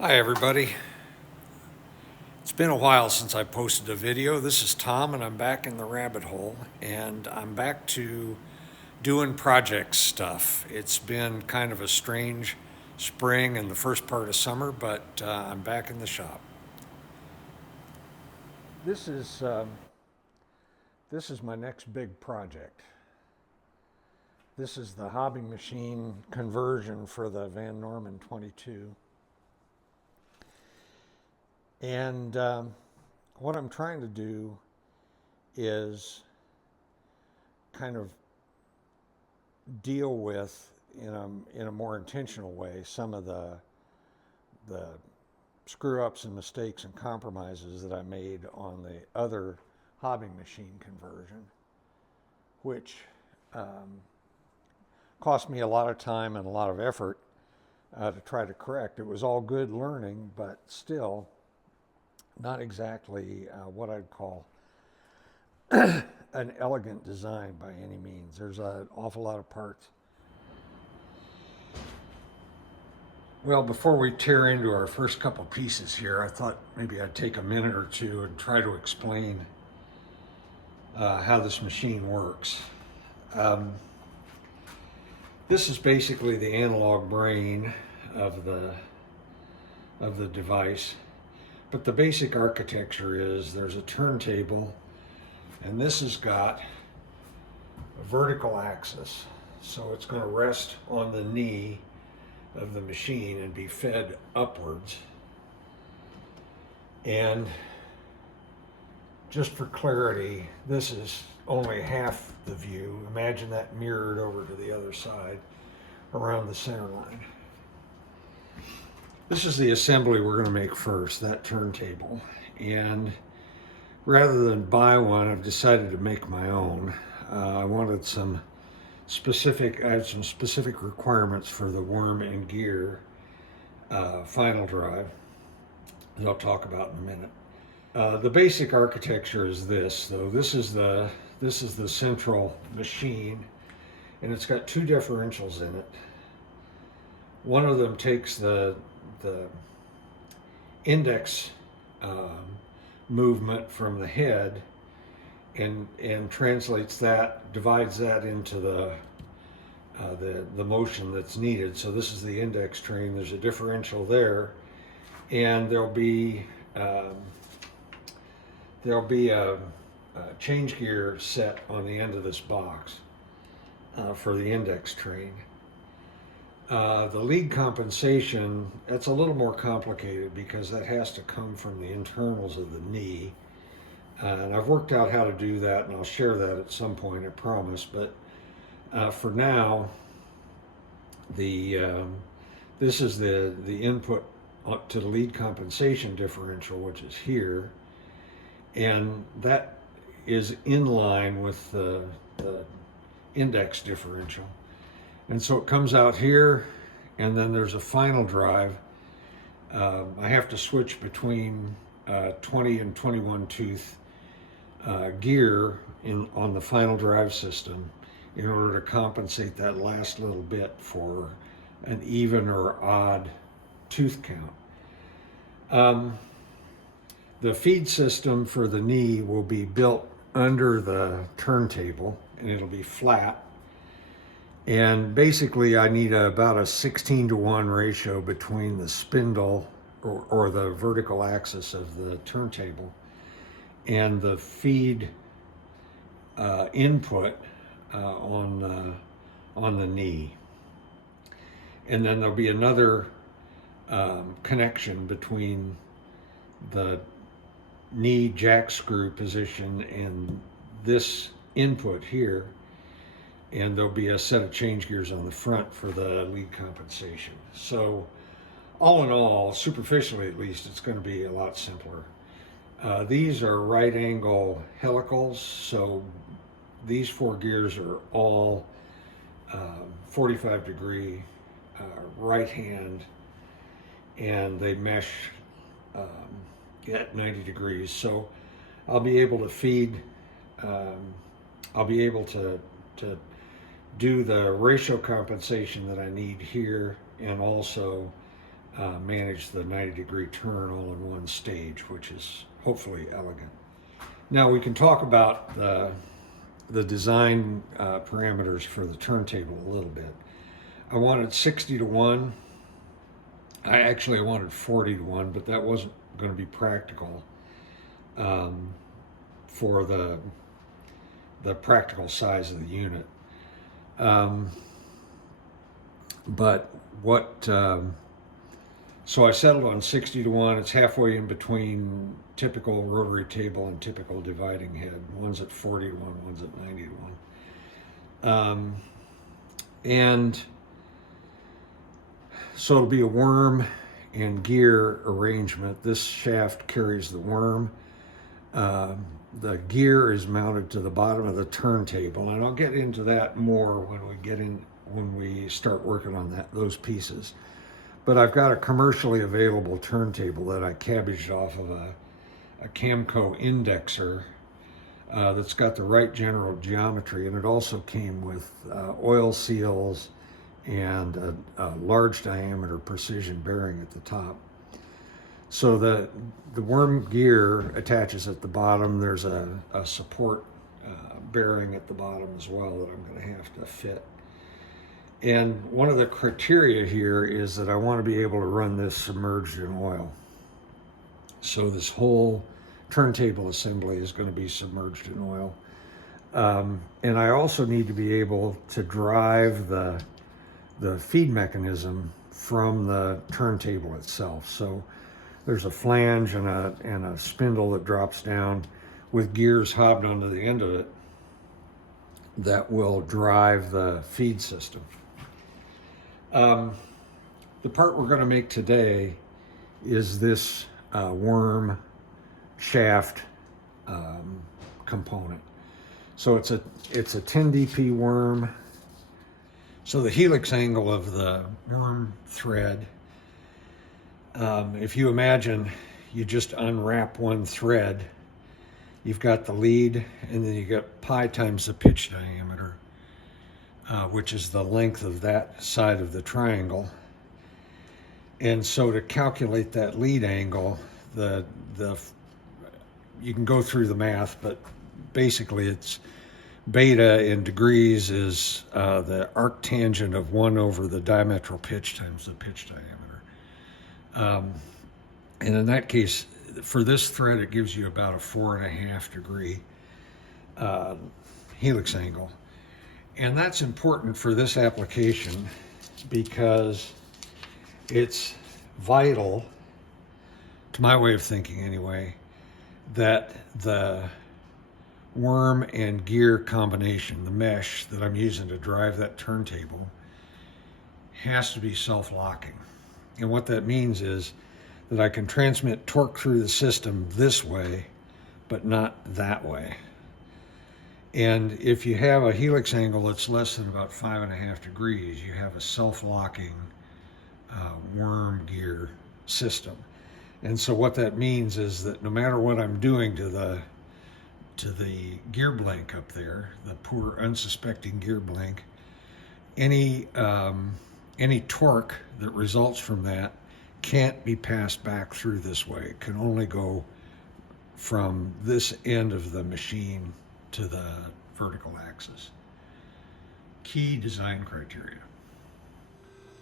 Hi everybody. It's been a while since I posted a video. This is Tom and I'm back in the rabbit hole and I'm back to doing project stuff. It's been kind of a strange spring and the first part of summer, but I'm back in the shop. This is this is my next big project. This is the Hobbing machine conversion for the Van Norman 22. And what I'm trying to do is kind of deal with in a more intentional way some of the screw ups and mistakes and compromises that I made on the other Hobbing machine conversion, which cost me a lot of time and a lot of effort to try to correct. It was all good learning, but still not exactly what I'd call an elegant design by any means. There's an awful lot of parts. Well, before we tear into our first couple pieces here, I thought maybe I'd take a minute or two and try to explain how this machine works. This is basically the analog brain of the device. But the basic architecture is there's a turntable, and this has got a vertical axis. So it's going to rest on the knee of the machine and be fed upwards. And just for clarity, this is only half the view. Imagine that mirrored over to the other side around the center line. This is the assembly we're going to make first, that turntable. And rather than buy one, I've decided to make my own. I had some specific requirements for the worm and gear final drive that I'll talk about in a minute. The basic architecture is this, though. This is the central machine, and it's got two differentials in it. One of them takes the index movement from the head and translates that, divides that into the motion that's needed. So this is the index train. There's a differential there, and there'll be a change gear set on the end of this box for the index train. The lead compensation, that's a little more complicated because that has to come from the internals of the knee. And I've worked out how to do that, and I'll share that at some point, I promise. But for now, this is the input to the lead compensation differential, which is here. And that is in line with the index differential. And so it comes out here, and then there's a final drive. I have to switch between 20 and 21 tooth gear on the final drive system in order to compensate that last little bit for an even or odd tooth count. The feed system for the knee will be built under the turntable, and it'll be flat. And basically I need about a 16-to-1 ratio between the spindle or the vertical axis of the turntable and the feed input on the knee. And then there'll be another connection between the knee jack screw position and this input here. And there'll be a set of change gears on the front for the lead compensation. So all in all, superficially at least, it's going to be a lot simpler. These are right angle helicals, so these four gears are all 45 degree right hand, and they mesh at 90 degrees. So I'll be able to feed, I'll be able to do the ratio compensation that I need here, and also manage the 90-degree turn all in one stage, which is hopefully elegant. Now we can talk about the design parameters for the turntable a little bit. I wanted 60 to 1. I wanted 40 to 1, but that wasn't going to be practical for the practical size of the unit. So I settled on 60 to 1. It's halfway in between typical rotary table and typical dividing head. One's at 40 to 1, one's at 90 to 1. And so it'll be a worm and gear arrangement. This shaft carries the worm. The gear is mounted to the bottom of the turntable, and I'll get into that more when we start working on those pieces. But I've got a commercially available turntable that I cabbaged off of a Camco indexer that's got the right general geometry, and it also came with oil seals and a large diameter precision bearing at the top. So the worm gear attaches at the bottom. There's a support bearing at the bottom as well that I'm going to have to fit. And one of the criteria here is that I want to be able to run this submerged in oil. So this whole turntable assembly is going to be submerged in oil. And I also need to be able to drive the feed mechanism from the turntable itself. So there's a flange and a spindle that drops down with gears hobbed onto the end of it that will drive the feed system. The part we're going to make today is this worm shaft component. So it's a 10 dp worm. So the helix angle of the worm thread, if you imagine you just unwrap one thread, you've got the lead, and then you get pi times the pitch diameter, which is the length of that side of the triangle. And so to calculate that lead angle, you can go through the math, but basically it's beta in degrees is the arctangent of 1 over the diametral pitch times the pitch diameter. And in that case, for this thread, it gives you about a 4.5 degree helix angle. And that's important for this application because it's vital, to my way of thinking anyway, that the worm and gear combination, the mesh that I'm using to drive that turntable, has to be self-locking. And what that means is that I can transmit torque through the system this way, but not that way. And if you have a helix angle that's less than about 5.5 degrees, you have a self-locking worm gear system. And so what that means is that no matter what I'm doing to the gear blank up there, the poor unsuspecting gear blank, any torque that results from that can't be passed back through this way. It can only go from this end of the machine to the vertical axis. Key design criteria.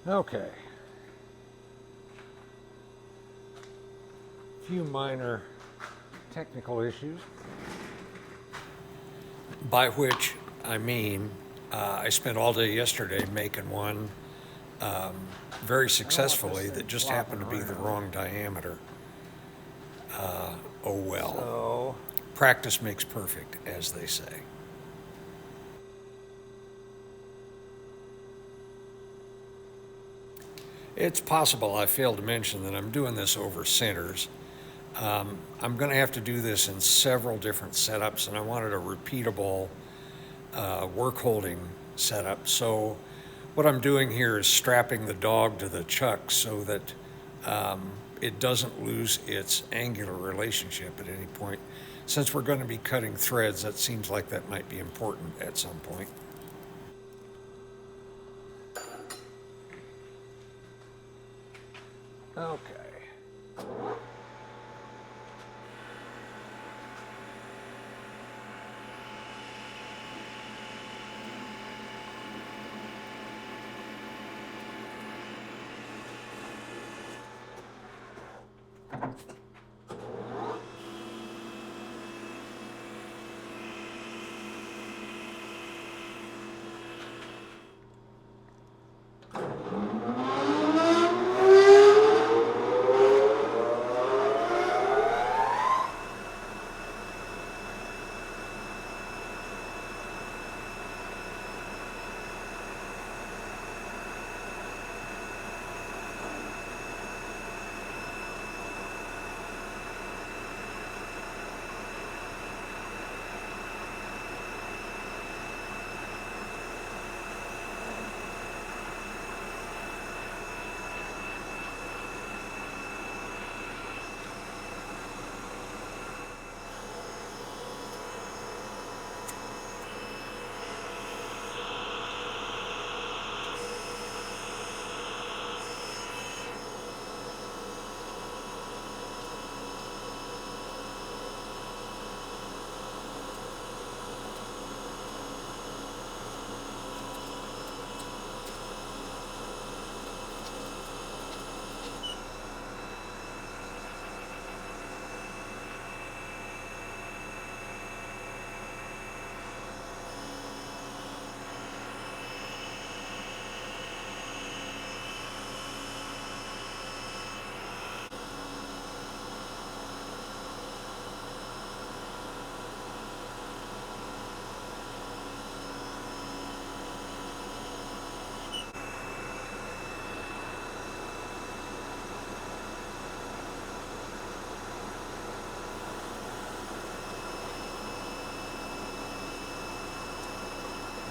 Okay. A few minor technical issues. By which I mean, I spent all day yesterday making one very successfully that just happened to be the wrong diameter. Oh well. So, practice makes perfect, as they say. It's possible I failed to mention that I'm doing this over centers. I'm going to have to do this in several different setups, and I wanted a repeatable work holding setup. So what I'm doing here is strapping the dog to the chuck so that it doesn't lose its angular relationship at any point. Since we're going to be cutting threads, that seems like that might be important at some point. Okay.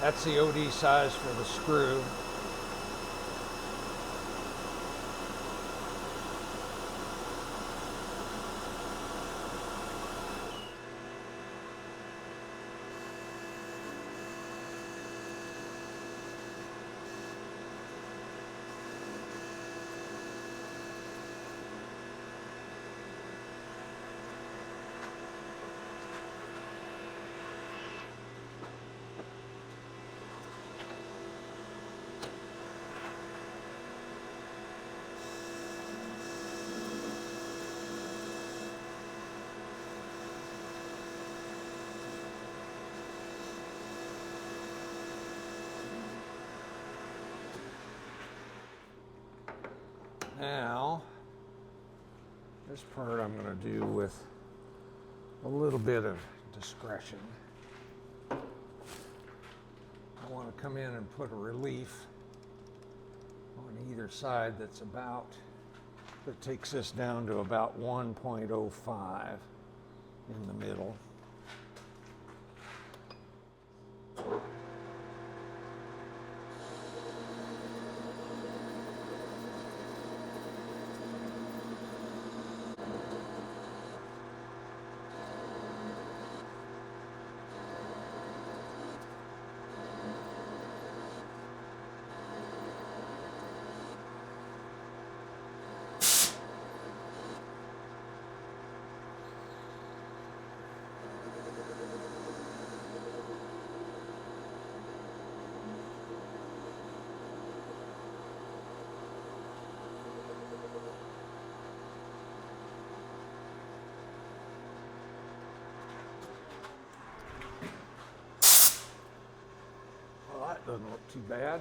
That's the OD size for the screw. Now, this part I'm going to do with a little bit of discretion. I want to come in and put a relief on either side that takes this down to about 1.05 in the middle. Well, that doesn't look too bad.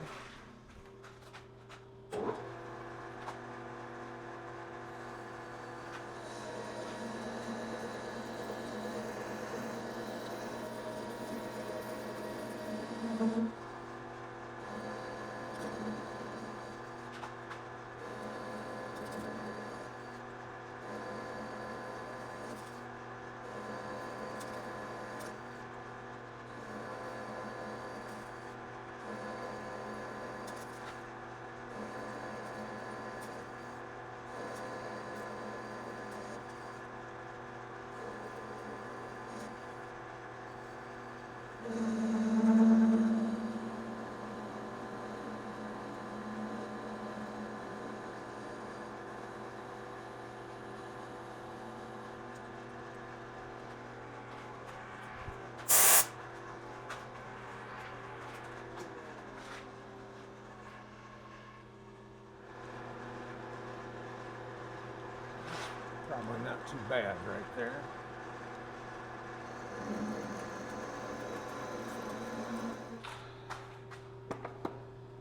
Probably not too bad right there.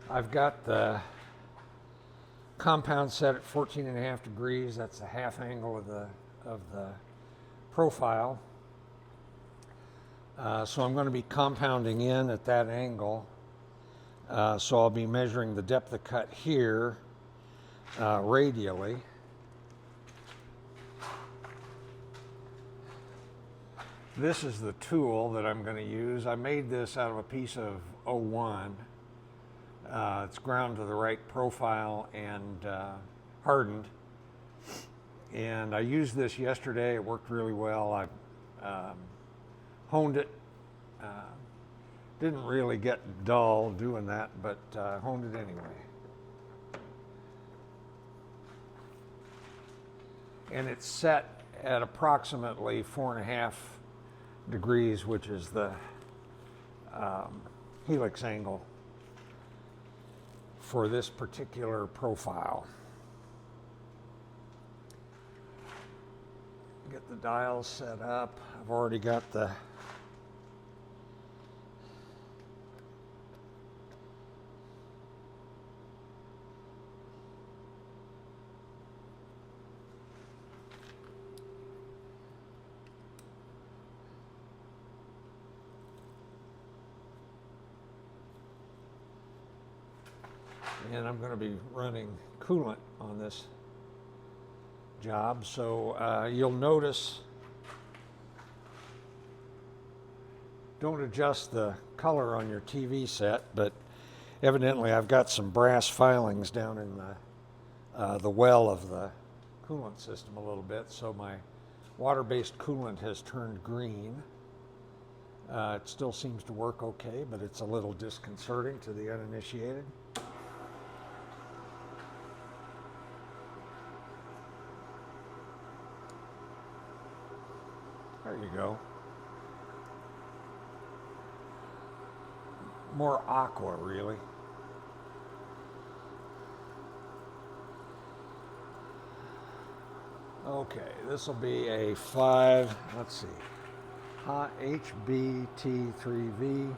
I've got the compound set at 14.5 degrees. That's the half angle of the profile. So I'm going to be compounding in at that angle. So I'll be measuring the depth of cut here radially. This is the tool that I'm going to use. I made this out of a piece of 01. It's ground to the right profile and hardened. And I used this yesterday. It worked really well. I honed it. Didn't really get dull doing that, but honed it anyway. And it's set at approximately 4.5 degrees, which is the helix angle for this particular profile. Get the dials set up. I've already got the and I'm going to be running coolant on this job. So you'll notice, don't adjust the color on your TV set, but evidently I've got some brass filings down in the well of the coolant system a little bit. So my water-based coolant has turned green. It still seems to work okay, but it's a little disconcerting to the uninitiated. There you go. More aqua, really. Okay, this will be a 5, let's see, HBT3V,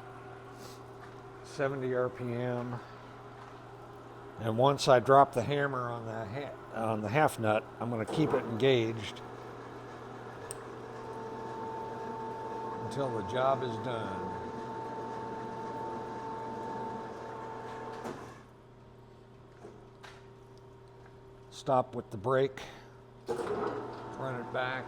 70 RPM. And once I drop the hammer on the half nut, I'm going to keep it engaged until the job is done. Stop with the brake, run it back.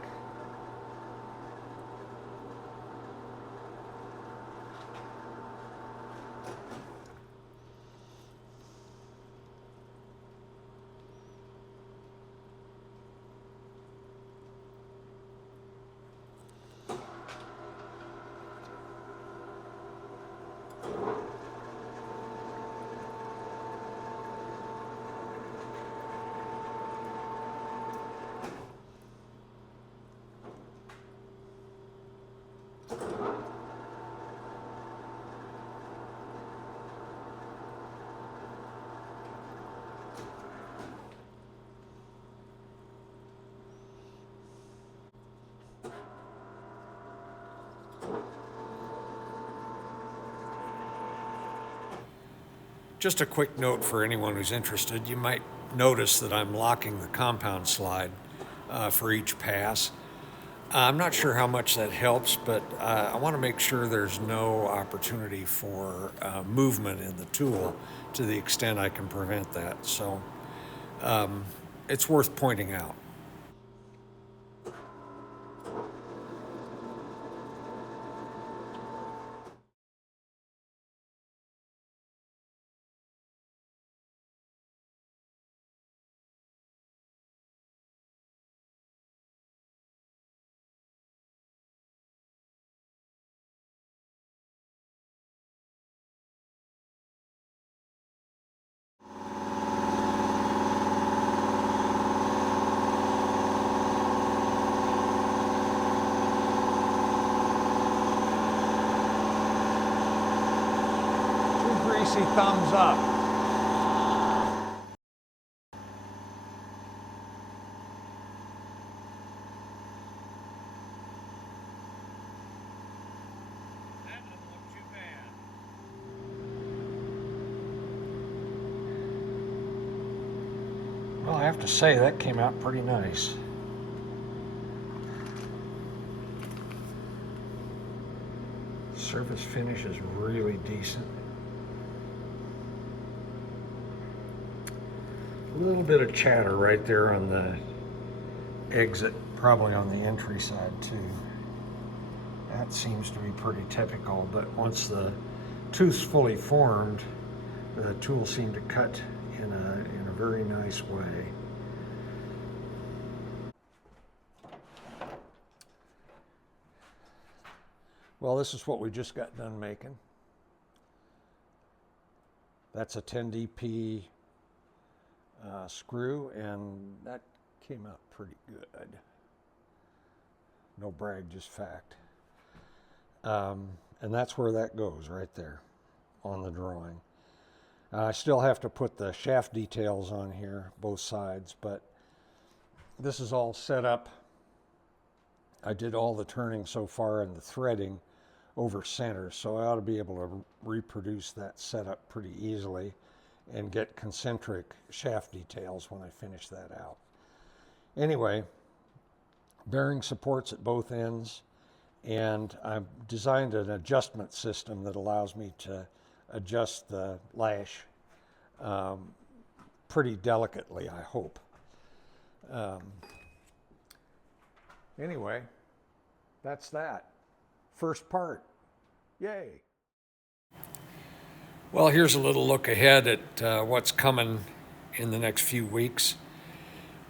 Just a quick note for anyone who's interested. You might notice that I'm locking the compound slide for each pass. I'm not sure how much that helps, but I want to make sure there's no opportunity for movement in the tool to the extent I can prevent that. So it's worth pointing out. Greasy thumbs up. have to say that came out pretty nice. Surface finish is really decent. A little bit of chatter right there on the exit, probably on the entry side too. That seems to be pretty typical, but once the tooth's fully formed, the tool seemed to cut in a very nice way. Well, this is what we just got done making. That's a 10DP screw, and that came out pretty good. No brag, just fact. And that's where that goes, right there on the drawing. I still have to put the shaft details on here, both sides, but this is all set up. I did all the turning so far and the threading over center, so I ought to be able to reproduce that setup pretty easily and get concentric shaft details when I finish that out. Anyway, bearing supports at both ends, and I've designed an adjustment system that allows me to adjust the lash pretty delicately, I hope. Anyway, that's that. First part. Yay. Well, here's a little look ahead at what's coming in the next few weeks.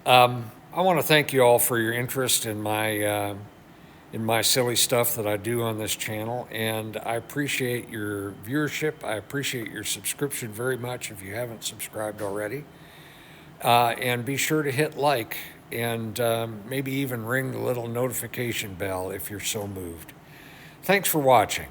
I want to thank you all for your interest in my silly stuff that I do on this channel, and I appreciate your viewership. I appreciate your subscription very much if you haven't subscribed already. And be sure to hit like and maybe even ring the little notification bell if you're so moved. Thanks for watching.